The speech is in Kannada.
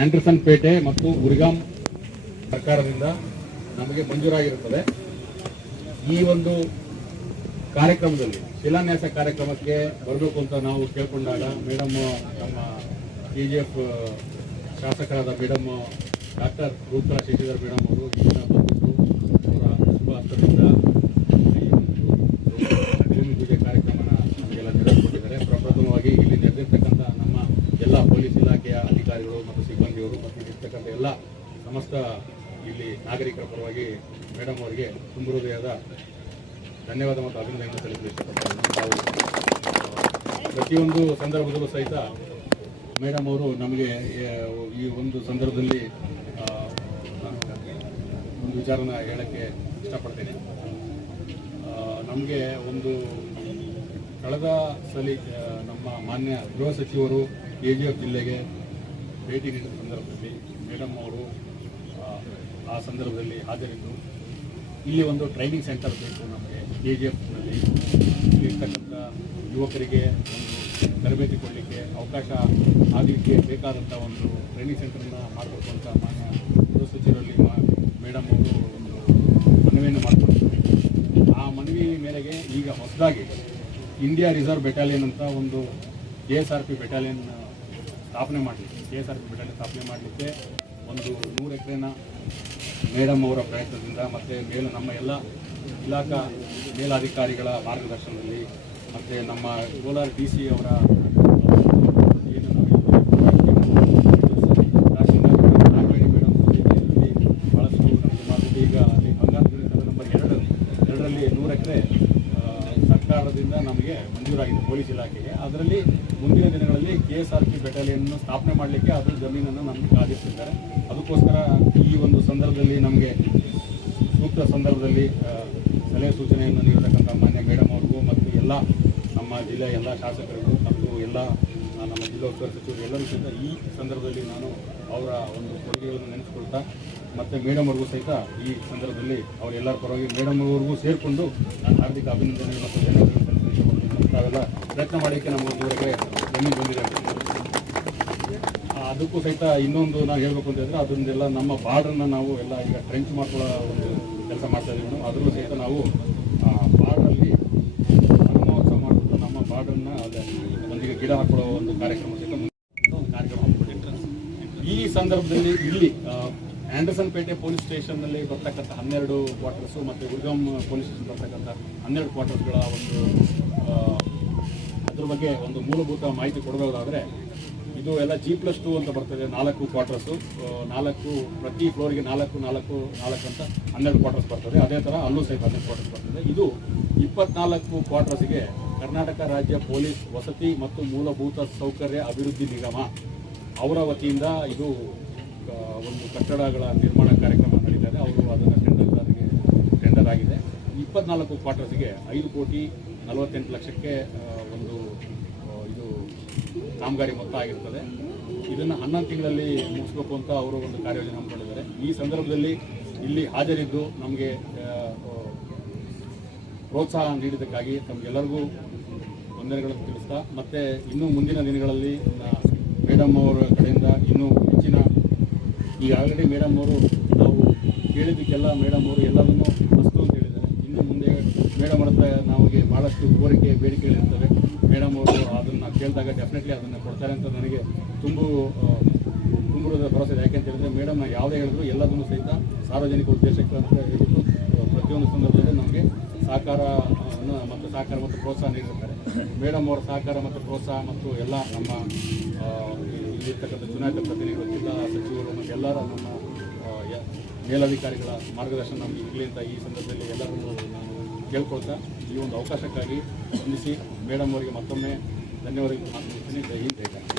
ಆಂಡರ್ಸನ್ ಪೇಟೆ ಮತ್ತು ಗುರಿಗಾಂ ಸರ್ಕಾರದಿಂದ ನಮಗೆ ಮಂಜೂರಾಗಿರುತ್ತದೆ. ಈ ಒಂದು ಕಾರ್ಯಕ್ರಮದಲ್ಲಿ ಶಿಲಾನ್ಯಾಸ ಕಾರ್ಯಕ್ರಮಕ್ಕೆ ಬರಬೇಕು ಅಂತ ನಾವು ಕೇಳ್ಕೊಂಡಾಗ ಮೇಡಮ್ ನಮ್ಮ KGF ಶಾಸಕರಾದ madam doctor Roopakala Shashidhar madam ಅವರು ಇಲ್ಲಿನ ಬಂದು ಅವರ ಶುಭ ಹಸ್ತದಿಂದ ಈ ಒಂದು ಭೂಮಿ ಪೂಜೆ ಕಾರ್ಯಕ್ರಮನ ನಮಗೆಲ್ಲ ನೆರವೇರಿಸಿದ್ದಾರೆ. ಪ್ರಪ್ರಥಮವಾಗಿ ಇಲ್ಲಿ ನೆರೆದಿರ್ತಕ್ಕಂಥ ನಮ್ಮ ಎಲ್ಲ ಪೊಲೀಸ್ ಇಲಾಖೆಯ ಅಧಿಕಾರಿಗಳು ಮತ್ತು ಸಿಬ್ಬಂದಿಯವರು ಮತ್ತು ಇಲ್ಲಿರ್ತಕ್ಕಂಥ ಎಲ್ಲ ಸಮಸ್ತ ಇಲ್ಲಿ ನಾಗರಿಕರ ಪರವಾಗಿ ಮೇಡಮ್ ಅವರಿಗೆ ತುಂಬ ಹೃದಯದ ಧನ್ಯವಾದ ಮತ್ತು ಅಭಿನಂದನೆಯನ್ನು ಸಲ್ಲಿಸಲು ಇಷ್ಟಪಡ್ತಾರೆ. ನಾವು ಪ್ರತಿಯೊಂದು ಸಂದರ್ಭದಲ್ಲೂ ಸಹಿತ ಮೇಡಮ್ ಅವರು ನಮಗೆ ಈ ಒಂದು ಸಂದರ್ಭದಲ್ಲಿ ಒಂದು ವಿಚಾರನ ಹೇಳಕ್ಕೆ ಇಷ್ಟಪಡ್ತೇನೆ. ನಮಗೆ ಒಂದು ಕಳೆದ ಸಲ ನಮ್ಮ ಮಾನ್ಯ ಗೃಹ ಸಚಿವರು KGF ಜಿಲ್ಲೆಗೆ ಭೇಟಿ ನೀಡಿದ ಸಂದರ್ಭದಲ್ಲಿ ಮೇಡಮ್ ಅವರು ಆ ಸಂದರ್ಭದಲ್ಲಿ ಹಾಜರಿದ್ದು ಇಲ್ಲಿ ಒಂದು ಟ್ರೈನಿಂಗ್ ಸೆಂಟರ್ ಬೇಕು ನಮಗೆ KGFನಲ್ಲಿ ಇರ್ತಕ್ಕಂಥ ಯುವಕರಿಗೆ ಒಂದು ತರಬೇತಿ ಕೊಡಲಿಕ್ಕೆ ಅವಕಾಶ ಆಗಲಿಕ್ಕೆ ಬೇಕಾದಂಥ ಒಂದು ಟ್ರೈನಿಂಗ್ ಸೆಂಟರ್ನ ಮಾಡಬೇಕು ಅಂತ ಮಾನ್ಯ ಗೃಹ ಸಚಿವರಲ್ಲಿ ಮೇಡಮ್ ಅವರು ಒಂದು ಮನವಿಯನ್ನು ಮಾಡಿಕೊಡ್ತಾರೆ. ಆ ಮನವಿ ಮೇರೆಗೆ ಈಗ ಹೊಸದಾಗಿ ಇಂಡಿಯಾ ರಿಸರ್ವ್ ಬೆಟಾಲಿಯನ್ ಅಂತ ಒಂದು KSRP ಬೆಟಾಲಿಯನ್ ಸ್ಥಾಪನೆ ಮಾಡಲಿಕ್ಕೆ ಒಂದು 100 ಎಕರೆನ ಮೇಡಮ್ ಅವರ ಪ್ರಯತ್ನದಿಂದ ಮತ್ತು ನಮ್ಮ ಎಲ್ಲ ಇಲಾಖಾ ಮೇಲಾಧಿಕಾರಿಗಳ ಮಾರ್ಗದರ್ಶನದಲ್ಲಿ ಮತ್ತು ನಮ್ಮ ಕೋಲಾರ DC ಅವರ ಏನು ನಾಗವೇಣಿ ಮೇಡಮ್ ಜೊತೆಯಲ್ಲಿ ಭಾಳಷ್ಟು ನಮಗೆ ಮಾಡಿಬಿಟ್ಟು ಈಗ ಅಲ್ಲಿ ಬಂಗಾರಪೇಟೆ ನಂಬರ್ 2ರಲ್ಲಿ 100 ಎಕರೆ ಸರ್ಕಾರದಿಂದ ನಮಗೆ ಮಂಜೂರಾಗಿದೆ ಪೊಲೀಸ್ ಇಲಾಖೆಗೆ. ಅದರಲ್ಲಿ ಮುಂದಿನ ದಿನಗಳಲ್ಲಿ KSRP ಬೆಟಾಲಿಯನ್ ಸ್ಥಾಪನೆ ಮಾಡಲಿಕ್ಕೆ ಅದರ ಜಮೀನನ್ನು ನಮಗೆ ಕಾದಿರ್ತಿದ್ದಾರೆ. ಅದಕ್ಕೋಸ್ಕರ ಈ ಒಂದು ಸಂದರ್ಭದಲ್ಲಿ ನಮಗೆ ಸೂಕ್ತ ಸಂದರ್ಭದಲ್ಲಿ ಸಲಹೆ ಸೂಚನೆಯನ್ನು ನೀಡತಕ್ಕಂಥ ಮಾನ್ಯ ಮೇಡಮ್ ಅವ್ರಿಗೂ ಮತ್ತು ಎಲ್ಲ ನಮ್ಮ ಜಿಲ್ಲೆಯ ಎಲ್ಲ ಶಾಸಕರಿಗೂ ಮತ್ತು ಎಲ್ಲ ನಮ್ಮ ಜಿಲ್ಲಾ ಉಸ್ತುವಾರಿ ಸಚಿವರು ಎಲ್ಲರೂ ಸಹಿತ ಈ ಸಂದರ್ಭದಲ್ಲಿ ನಾನು ಅವರ ಒಂದು ಕೊಡುಗೆಗಳನ್ನು ನೆನೆಸ್ಕೊಳ್ತಾ ಮತ್ತು ಮೇಡಮ್ ಅವ್ರಿಗೂ ಸಹಿತ ಈ ಸಂದರ್ಭದಲ್ಲಿ ಅವರೆಲ್ಲರ ಪರವಾಗಿ ಮೇಡಮ್ ಅವ್ರಿಗೂ ಸೇರಿಕೊಂಡು ನಾನು ಹಾರ್ದಿಕ ಅಭಿನಂದನೆ ಮತ್ತು ಧನ್ಯವಾದಗಳನ್ನು ಸಲ್ಲಿಸಿಕೊಂಡು ತಾವೆಲ್ಲ ಪ್ರಯತ್ನ ಮಾಡಲಿಕ್ಕೆ ನಮಗೊಂದುವರೆಗೆ ಜಮೀನು ಬಂದಿದೆ. ಅದಕ್ಕೂ ಸಹಿತ ಇನ್ನೊಂದು ನಾವು ಹೇಳಬೇಕು ಅಂತ ಹೇಳಿದ್ರೆ ಅದೊಂದೆಲ್ಲ ನಮ್ಮ ಬಾರ್ಡ್ರನ್ನ ನಾವು ಎಲ್ಲ ಈಗ ಟ್ರೆಂಚ್ ಮಾಡ್ಕೊಳ್ಳೋ ಒಂದು ಕೆಲಸ ಮಾಡ್ತಾ ಇದ್ದೀವಿ ಮೇಡಮ್. ಅದರಲ್ಲೂ ಸಹಿತ ನಾವು ಬಾರ್ಡ್ರಲ್ಲಿ ಮಹೋತ್ಸವ ಮಾಡಿಬಿಟ್ಟು ನಮ್ಮ ಬಾರ್ಡ್ರನ್ನ ಒಂದಿಗೆ ಗಿಡ ಹಾಕೊಳ್ಳೋ ಒಂದು ಕಾರ್ಯಕ್ರಮ ಸಹಿತ ಒಂದು ಕಾರ್ಯಕ್ರಮ ಹಾಕ್ಬಿಟ್ಟಿರ್ತಾರೆ. ಈ ಸಂದರ್ಭದಲ್ಲಿ ಇಲ್ಲಿ ಆಂಡರ್ಸನ್ ಪೇಟೆ ಪೊಲೀಸ್ ಸ್ಟೇಷನ್ನಲ್ಲಿ ಬರ್ತಕ್ಕಂಥ 12 ಕ್ವಾರ್ಟರ್ಸು ಮತ್ತು ಗುರಿಗಾಂ ಪೊಲೀಸ್ ಸ್ಟೇಷನ್ ಬರ್ತಕ್ಕಂಥ 12 ಕ್ವಾರ್ಟರ್ಸ್ಗಳ ಒಂದು ಅದ್ರ ಬಗ್ಗೆ ಒಂದು ಮೂಲಭೂತ ಮಾಹಿತಿ ಕೊಡಬಹುದಾದರೆ ಇದು ಎಲ್ಲ G+2 ಅಂತ ಬರ್ತದೆ. 4 ಕ್ವಾರ್ಟರ್ಸು, 4 ಪ್ರತಿ ಫ್ಲೋರಿಗೆ 4 ಅಂತ 12 ಕ್ವಾರ್ಟರ್ಸ್ ಬರ್ತದೆ. ಅದೇ ಥರ ಅಲ್ಲೂ ಸಹಿತ 12 ಕ್ವಾರ್ಟರ್ಸ್ ಬರ್ತದೆ. ಇದು 24 ಕ್ವಾರ್ಟರ್ಸ್ಗೆ ಕರ್ನಾಟಕ ರಾಜ್ಯ ಪೊಲೀಸ್ ವಸತಿ ಮತ್ತು ಮೂಲಭೂತ ಸೌಕರ್ಯ ಅಭಿವೃದ್ಧಿ ನಿಗಮ ಅವರ ವತಿಯಿಂದ ಇದು ಒಂದು ಕಟ್ಟಡಗಳ ನಿರ್ಮಾಣ ಕಾರ್ಯಕ್ರಮ ನಡೀತಾ ಇದೆ. ಅವರು ಅದನ್ನು ಟೆಂಡರ್ ಆಗಿದೆ. 24 ಕ್ವಾರ್ಟರ್ಸ್ಗೆ 5,48,00,000ಕ್ಕೆ ಒಂದು ಇದು ಕಾಮಗಾರಿ ಮೊತ್ತ ಆಗಿರ್ತದೆ. ಇದನ್ನು 11 ತಿಂಗಳಲ್ಲಿ ಮುಗಿಸ್ಬೇಕು ಅಂತ ಅವರು ಒಂದು ಕಾರ್ಯಯೋಜನೆ ಹಮ್ಮಿಕೊಂಡಿದ್ದಾರೆ. ಈ ಸಂದರ್ಭದಲ್ಲಿ ಇಲ್ಲಿ ಹಾಜರಿದ್ದು ನಮಗೆ ಪ್ರೋತ್ಸಾಹ ನೀಡಿದ್ದಕ್ಕಾಗಿ ತಮಗೆಲ್ಲರಿಗೂ ವಂದನೆಗಳನ್ನು ತಿಳಿಸ್ತಾ ಮತ್ತು ಇನ್ನೂ ಮುಂದಿನ ದಿನಗಳಲ್ಲಿ ಮೇಡಮ್ ಅವರ ಕಡೆಯಿಂದ ಇನ್ನೂ ಹೆಚ್ಚಿನ ಈಗ ಆಲ್ರೆಡಿ ಮೇಡಮ್ ಅವರು ನಾವು ಕೇಳಿದ್ದಕ್ಕೆಲ್ಲ ಮೇಡಮ್ ಅವರು ಎಲ್ಲದನ್ನೂ ಮಸ್ತು ಅಂತ ಹೇಳಿದ್ದಾರೆ. ಇನ್ನು ಮುಂದೆ ಮೇಡಮ್ ಅವ್ರ ಹತ್ರ ನಮಗೆ ಭಾಳಷ್ಟು ಬೇಡಿಕೆಗಳಿರ್ತವೆ. ಮೇಡಮ್ ಅವರು ಅದನ್ನು ಕೇಳಿದಾಗ ಡೆಫಿನೆಟ್ಲಿ ಅದನ್ನು ಕೊಡ್ತಾರೆ ಅಂತ ನನಗೆ ತುಂಬ ಭರವಸೆ ಇದೆ. ಯಾಕೆಂತ ಹೇಳಿದ್ರೆ ಮೇಡಮ್ ನಾವು ಯಾವುದೇ ಹೇಳಿದ್ರು ಎಲ್ಲದನ್ನು ಸಹಿತ ಸಾರ್ವಜನಿಕ ಉದ್ದೇಶಕ್ಕೆ ಅಂತ ಹೇಳ್ಬಿಟ್ಟು ಪ್ರತಿಯೊಂದು ಸಂದರ್ಭದಲ್ಲಿ ನಮಗೆ ಸಹಕಾರ ಮತ್ತು ಪ್ರೋತ್ಸಾಹ ನೀಡಿರ್ತಾರೆ. ಮೇಡಮ್ ಅವರ ಸಹಕಾರ ಮತ್ತು ಪ್ರೋತ್ಸಾಹ ಮತ್ತು ಎಲ್ಲ ನಮ್ಮ ಇಲ್ಲಿರ್ತಕ್ಕಂಥ ಚುನಾಯಿತ ಪ್ರತಿನಿಧಿಗಳು, ಜಿಲ್ಲಾ ಸಚಿವರು ಮತ್ತು ಎಲ್ಲರ ನಮ್ಮ ಮೇಲಧಿಕಾರಿಗಳ ಮಾರ್ಗದರ್ಶನ ನಮಗೆ ಇರಲಿ ಅಂತ ಈ ಸಂದರ್ಭದಲ್ಲಿ ಎಲ್ಲರನ್ನೂ ನಾನು ಕೇಳ್ಕೊಳ್ತಾ ಈ ಒಂದು ಅವಕಾಶಕ್ಕಾಗಿ ಸ್ಪಂದಿಸಿ ಮೇಡಮ್ ಅವರಿಗೆ ಮತ್ತೊಮ್ಮೆ ಧನ್ಯವಾದಗಳು ಮಾತನಾಡ್ತೀನಿ. ಜೈ ಹಿಂದ್, ಜೈ ಕರ್ನಾಟಕ.